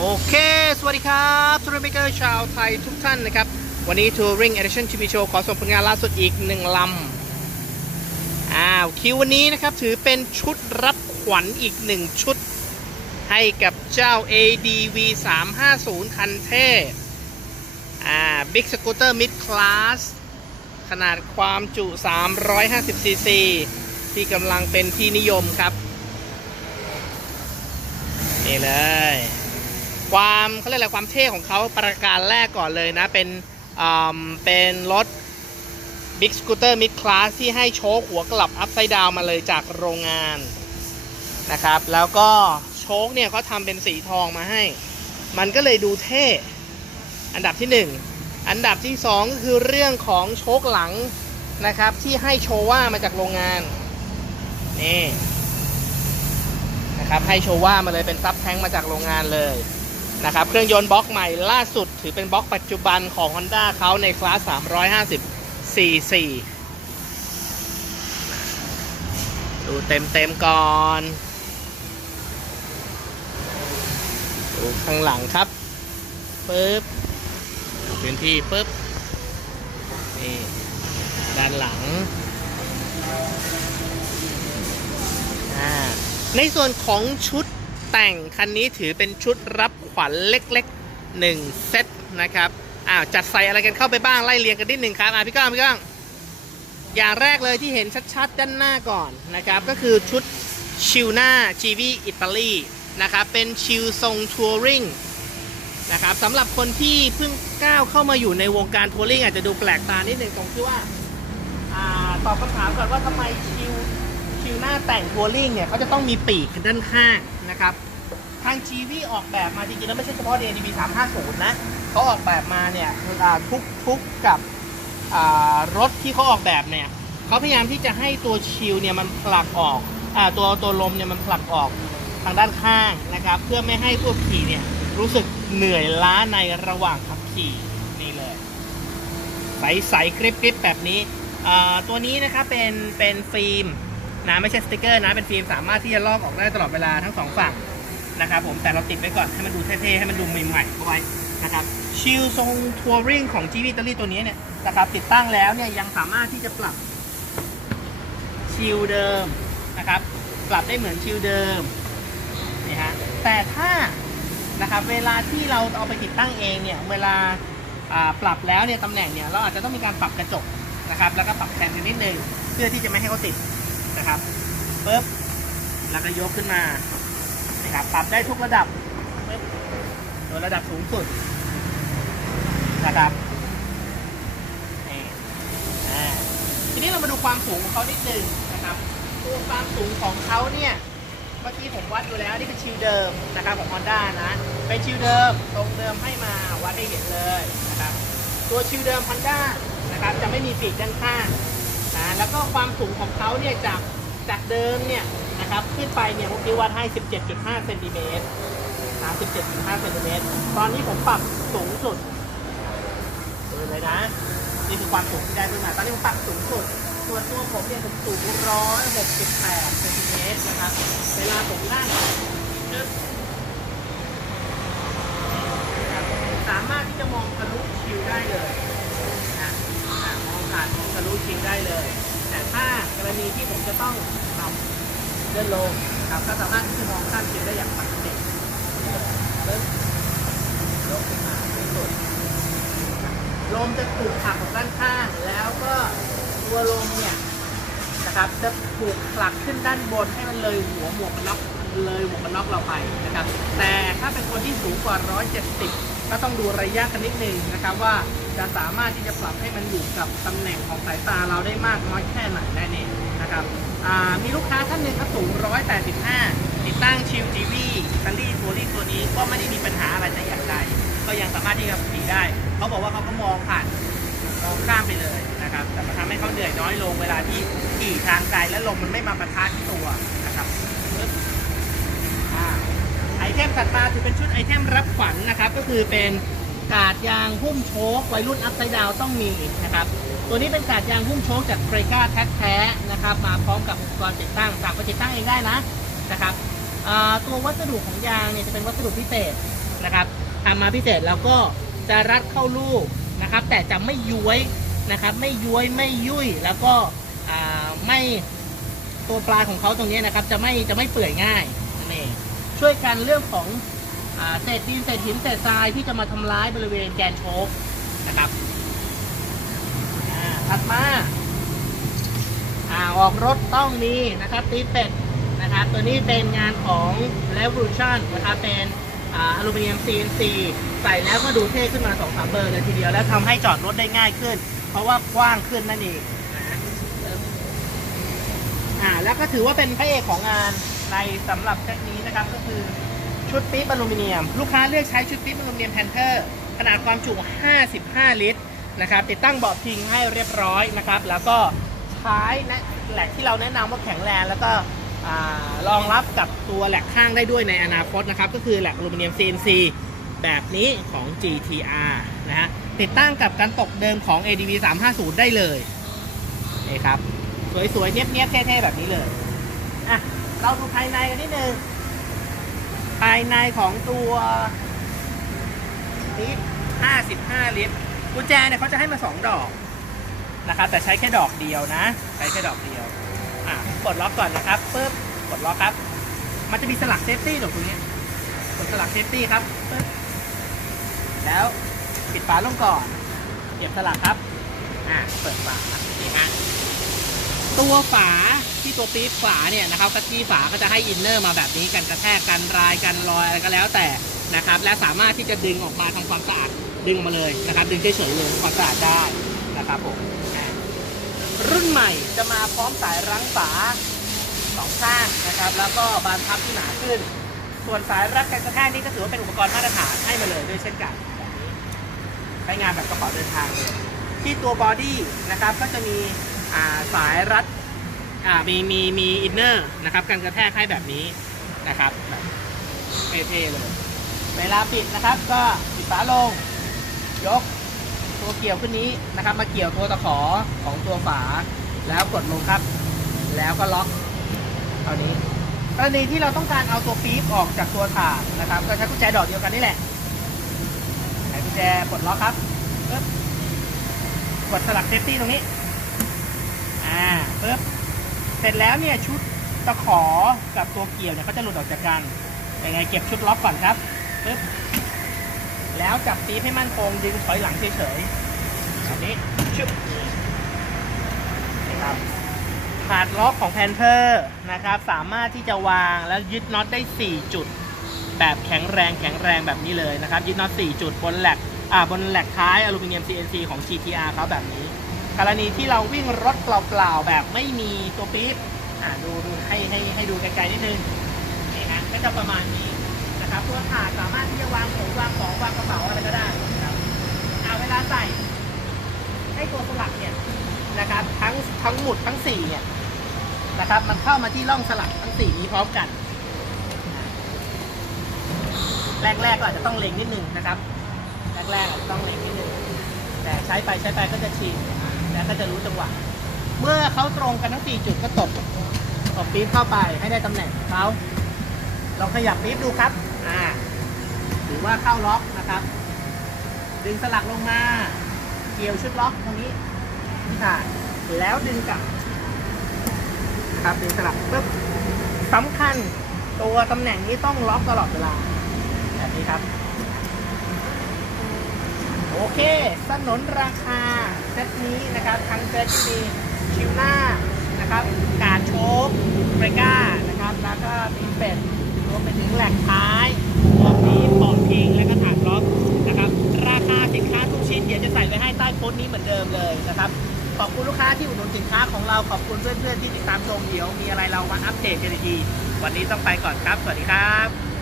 โอเค สวัสดีครับทัวริงเมเกอร์ชาวไทยทุกท่านนะครับ วันนี้ Touring Edition TV Show ขอส่งผลงานล่าสุดอีกหนึ่งลำอ้าวคิววันนี้นะครับ ถือเป็นชุดรับขวัญอีกหนึ่งชุด ให้กับเจ้า ADV 350คันเท่อ่า Big Scooter Mid Class ขนาดความจุ 350 cc ที่กำลังเป็นที่นิยมครับ นี่เลย ความเขาเรียกอะไรความเท่ของเขาประการแรกก่อนเลยนะ เป็นเป็นรถ Big Scooter Mid Class ที่ให้โชคหัวกลับ Upside Down มาเลยจากโรงงานนะครับ แล้วก็โชคเนี่ยเขาทำเป็นสีทองมาให้ มันก็เลยดูเท่ อันดับที่ 1 อันดับที่ 2 ก็คือเรื่องของโชคหลังนะครับ ที่ให้โชว่ามาจากโรงงาน นี่นะครับให้โชว่ามาเลยเป็นซับแท้งมาจากโรงงานเลย นะครับเครื่องยนต์บล็อกใหม่ล่าสุดถือเป็นบล็อกปัจจุบันของ Honda เขาในคลาส 350 cc ดูเต็มเต็มก่อน ดูข้างหลังครับปึ๊บพื้นที่ปึ๊บนี่ด้านหลังอ่าในส่วนของชุด แต่งคันนี้ถือเป็นชุดรับขวัญเล็กๆ1เซตนะครับอ้าวจัดใส่อะไรกันเข้าไปบ้างไล่เรียงกันนิดหนึ่งครับอ่าพี่ก้องพี่ก้องอย่างแรกเลยที่เห็นชัดๆ ด้านหน้าก่อนนะครับ ก็คือชุดชิลหน้า GV อิตาลีนะครับ เป็นชิลทรงทัวริงนะครับสำหรับคนที่เพิ่งก้าวเข้ามาอยู่ในวงการทัวริงอาจจะดูแปลกตานิดหนึ่งตรงที่ว่าอ่าตอบคำถามก่อนว่าทำไมชิล คิวหน้าแต่งทัวริงเนี่ยเขาจะต้องมีปีกด้านข้างนะครับ ทางชีวีออกแบบมาจริงๆแล้วไม่ใช่เฉพาะ DDB 350 นะเขาออกแบบมาเนี่ยอ่าทุกทุกกับรถที่เขาออกแบบเนี่ยเขาพยายามที่จะให้ตัวชิลเนี่ยมันผลักออกอตัวตัวลมเนี่ยมันผลักออกทางด้านข้างนะครับ เพื่อไม่ให้ผู้ขี่เนี่ยรู้สึกเหนื่อยล้าในระหว่างขับขี่นี่เลย ใสๆกริบๆแบบนี้ตัวนี้นะครับเป็นเป็นฟิล์ม นะไม่ใช่สติกเกอร์นะเป็นฟิล์มสามารถที่จะลอกออกได้ตลอดเวลาทั้งสองฝั่งนะครับผมแต่เราติดไว้ก่อนให้มันดูเท่ๆให้มันดูใหม่ๆเข้าไว้นะครับชิลทรงทัวริงของ g ีวีตาลีตัวนี้เนี่ยนะครับติดตั้งแล้วเนี่ยยังสามารถที่จะปรับชิลเดิมนะครับปรับได้เหมือนชิลเดิมนี่ฮะแต่ถ้านะครับเวลาที่เราเอาไปติดตั้งเองเนี่ยเวลาปรับแล้วเนี่ยตำแหน่งเนี่ยเราอาจจะต้องมีการปรับกระจกนะครับแล้วก็ปรับแทนกันนิดนึงเพื่อที่จะไม่ให้เขาติด นะครับปึ๊บแล้วก็ยกขึ้นมานะครับปรับได้ทุกระดับปึ๊บโดยระดับสูงสุดนะครับนี่อ่ทีนี้เรามาดูความสูงของเขานิดนึงนะครับตัวความสูงของเขาเนี่ยเมื่อกี้ผมวัดดูแล้วนี่เป็นชิลเดิมนะครับของ Honda นะเป็นชิลเดิมตรงเดิมให้มาวัดให้เห็นเลยนะครับตัวชิลเดิม Honda นะครับจะไม่มีปีกด้านข้าง แล้วก็ความสูงของเขาเนี่ยจากจากเดิมเนี่ยนะครับขึ้นไปเนี่ยเมื่อกี้วัดให้ 17.5เซนติเมตรนะ17.5เซนติเมตรตอนนี้ผมปรับสูงสุดเลยนะนี่คือความสูงที่ได้ขึ้นมาตอนนี้ผมปรับสูงสุดส่วนตัวผมเนี่ยผมสูง 168เซนติเมตรนะครับ เวลาผมนั่งจึ๊บนะครับสามารถที่จะมองทะลุคิวได้เลยนะอะมองผ่านมองทะลุคิวได้เลย แต่ถ้ากร ณีที่ผมจะต้องทำเลื่อนลงครับก็สามารถที่จะมองข้ามคิวได้อย่างปกติปึ๊บยกขึ้นมาที่สุดลมจะถูกผลักออกด้านข้าง แล้วก็ตัวลมเนี่ยนะครับจะถูกผลักขึ้นด้านบนให้มันเลยหัวหมวกกันน็อกเลยหมวกกันน็อกเราไปนะครับ แต่ถ้าเป็นคนที่สูงกว่า 170 ก็ต้องดูระยะกันนิดนึงนะครับว่าจะสามารถที่จะปรับให้มันอยู่กับตำแหน่งของสายตาเราได้มากน้อยแค่ไหนได้เนี่ย นะครับมีลูกค้าท่านหนึ่งเขาสูง 185 ติดตั้งชิลทีวีอิตาลีทัวรี่ตัวนี้ก็ไม่ได้มีปัญหาอะไรแต่อย่างใดก็ยังสามารถที่จะขี่ได้ เขาบอกว่าเขาก็มองผ่านมองข้ามไปเลยนะครับ แต่มันทำให้เขาเหนื่อยน้อยลงเวลาที่ขี่ทางไกลและลมมันไม่มาปะทะที่ตัวนะครับไอเทมถัดมาถือเป็นชุดไอเทมรับขวัญนะครับ ก็คือเป็นกาดยางหุ้มโชควัยรุ่นอัพไซด์ดาวต้องมีนะครับ ตัวนี้เป็นกาดยางหุ้มโชคจากเฟรกาแท้ๆนะครับ มาพร้อมกับอุปกรณ์ติดตั้งสั่งไปติดตั้งเองได้นะนะครับตัววัสดุของยางเนี่ยจะเป็นวัสดุพิเศษนะครับทำมาพิเศษแล้วก็จะรัดเข้าลูกนะครับ แต่จะไม่ย้วยนะครับ ไม่ย้วยไม่ยุ่ยแล้วก็ไม่ตัวปลาของเขาตรงนี้นะครับ จะไม่จะไม่เปื่อยง่ายนั่ช่วยกันเรื่องของอเศษดินเศษหินเศษทรายที่จะมาทำร้ายบริเวณแกนโชคนะครับ ถัดมาอ่าออกรถต้องมีนะครับตีเป็ดนะครับตัวนี้เป็นงานของ Revolution นะครับเป็นอลูมิเนียม CNC ใส่แล้วก็ดูเท่ขึ้นมา2อสามเบอร์เลยทีเดียว แล้วทำให้จอดรถได้ง่ายขึ้น เพราะว่ากว้างขึ้นนั่นเองอ่าแล้วก็ถือว่าเป็นพระเอกของงานในสำหรับเซตนี้นะครับก็คือชุดปี๊บอลูมิเนียม ลูกค้าเลือกใช้ชุดปี๊บอลูมิเนียมแพนเทอร์ขนาดความจุ 55 ลิตร นะครับ ติดตั้งเบาะพิงให้เรียบร้อยนะครับ แล้วก็ใช้นะแหลกที่เราแนะนำว่าแข็งแรงแล้วก็รองรับกับตัวแหลกข้างได้ด้วยในอนาคตนะครับ ก็คือแหลกอลูมิเนียม CNC แบบนี้ของ GTR นะฮะติดตั้งกับการตกเดิมของ ADV 350 ได้เลยนี่ครับ สวยๆ เนี้ยบๆ เท่ๆ แบบนี้เลยอะเราดูภายในกันนิดนึงภายในของตัวนี้55 ลิตร กุญแจเนี่ยเขาจะให้มา 2 ดอกนะครับแต่ใช้แค่ดอกเดียวนะ ใช้แค่ดอกเดียวอะกดล็อกก่อนนะครับปึ๊บกดล็อกครับ มันจะมีสลักเซฟตี้ตรงนี้กดสลักเซฟตี้ครับปึ๊บแล้วปิดฝาลงก่อนเก็บสลักครับอะเปิดฝานี่ฮะตัวฝาที่ตัวปี๊บฝาเนี่ยนะครับกระที่ฝาก็จะให้อินเนอร์มาแบบนี้กันกระแทกกันรายกันรอยอะไรก็แล้วแต่นะครับ และสามารถที่จะดึงออกมาทำความสะอาด ดึงมาเลยนะครับ ดึงเฉยๆเลยความสะอาดได้นะครับผมรุ่นใหม่จะมาพร้อมสายรั้งฝาสองข้างนะครับ แล้วก็บานพับที่หนาขึ้น ส่วนสายรัดกันกระแทกนี่ก็ถือว่าเป็นอุปกรณ์มาตรฐานให้มาเลยด้วยเช่นกันแบบนี้ใช้งานแบบกระเป๋าเดินทางเลยที่ตัวบอดี้นะครับก็จะมีาสายรัดมีมีมีอินเนอร์นะครับกันกระแทกให้แบบนี้นะครับแบบเท่ๆเลย เวลาปิดนะครับก็ปิดฝาลง ยกตัวเกี่ยวขึ้นนี้นะครับ มาเกี่ยวตัวตะขอของตัวฝา แล้วกดลงครับ แล้วก็ล็อกเท่านี้กรณีที่เราต้องการเอาตัวปี๊บออกจากตัวถาดนะครับ ก็ใช้กุญแจดอกเดียวกันนี่แหละไขกุญแจกดล็อกครับปึ๊บกดสลักเซฟตี้ตรงนี้ อ่าปึ๊บเสร็จแล้วเนี่ยชุดตะขอกับตัวเกี่ยวเนี่ยเขาจะหลุดออกจากกันยังไงเก็บชุดล็อกก่อนครับปึ๊บ แล้วจับปี๊บให้มั่นคงดึงถอยหลังเฉยๆแบบนี้ชึบนะครับขาดล็อกของแพนเทอร์นะครับ สามารถที่จะวางแล้วยึดน็อตได้ 4 จุด แบบแข็งแรงแข็งแรงแบบนี้เลยนะครับ ยึดน็อต 4 จุดบนแหลกอ่าบนแหลกท้ายอลูมิเนียม CNC ของ GTR เขาแบบนี้ กรณีที่เราวิ่งรถเปล่าๆ แบบไม่มีตัวปี๊บอ่าดูดูให้ให้ให้ดูไกลๆนิดนึงนี่ฮะก็จะประมาณนี้ นะครับตัวถาดสามารถที่จะวางของวางของวางกระเป๋าอะไรก็ได้นะครับเอาเวลาใส่ให้ตัวสลักเนี่ยนะครับ ทั้งทั้งหมุดทั้งสี่เนี่ยนะครับ มันเข้ามาที่ร่องสลักทั้งสี่นี้พร้อมกัน แรกๆก็อาจจะต้องเล็งนิดนึงนะครับ แรกๆอาจจะต้องเล็งนิดนึงแต่ใช้ไปใช้ไปก็จะชินแล้วก็จะรู้จังหวะเมื่อเขาตรงกันทั้ง4จุดก็ตบตบปี๊บเข้าไปให้ได้ตำแหน่งเขาลองขยับปี๊บดูครับ อ่าหรือว่าเข้าล็อกนะครับ ดึงสลักลงมา เกี่ยวชุดล็อกตรงนี้ที่ถ่ายแล้วดึงกลับนะครับดึงสลักปุ๊บสำคัญตัวตำแหน่งนี้ต้องล็อกตลอดเวลาแบบนี้ครับ โอเค สนนราคาเซตนี้นะครับทั้งเซตที่มีชิวหน้านะครับ การโชคเบรก้านะครับ แล้วก็มีเป็ด วมไปถึงแหลกท้ายรวมมีปอดพิงและก็ถาดล็อกนะครับ ราคาสินค้าทุกชิ้นเดี๋ยวจะใส่ไว้ให้ใต้โพสต์นี้เหมือนเดิมเลยนะครับ ขอบคุณลูกค้าที่อุดหนุนสินค้าของเราขอบคุณเพื่อนๆที่ติดตามชมเดี๋ยวมีอะไรเรามาอัปเดตกันอีกทีวันนี้ต้องไปก่อนครับ สวัสดีครับ